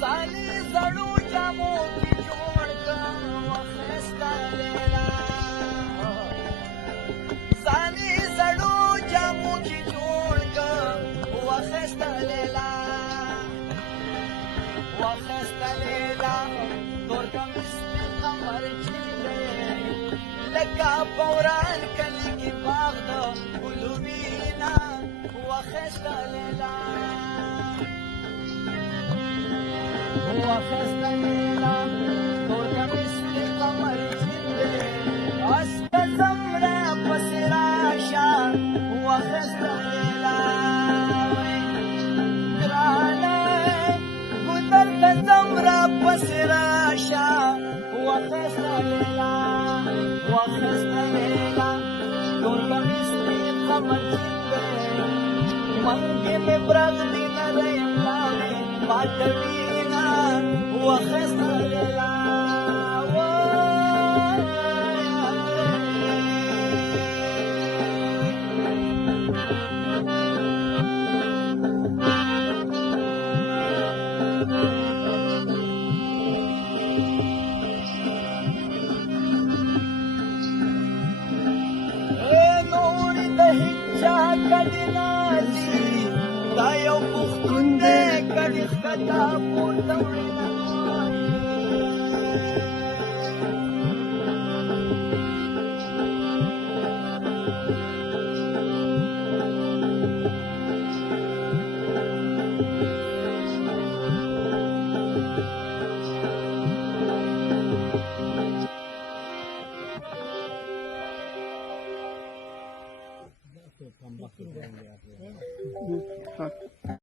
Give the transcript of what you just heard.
ځاني زړو جامو کې جوړ کړم واخیسته لیلا ځاني زړو جامو کې جوړ کړم واخیسته لیلا تور کمیس مې قمر چې دی لکه بوران کلي کې باغ د ګلو وینا واخیسته لیلا واخیسته لیلا تور کمیس مې قمر چې دی اسکه زمره پسې راشه واخیسته لیلا ګرانه ګودر ته زمره پسې راشه واخیسته لیلا تور کمیس مې قمر چې دی منګې مې برغدي نری لاړې ماتوي واخیسته لیلا نورې د هیچا کډې نازي دا یو پښتون دی کډې ښکته پورته وړي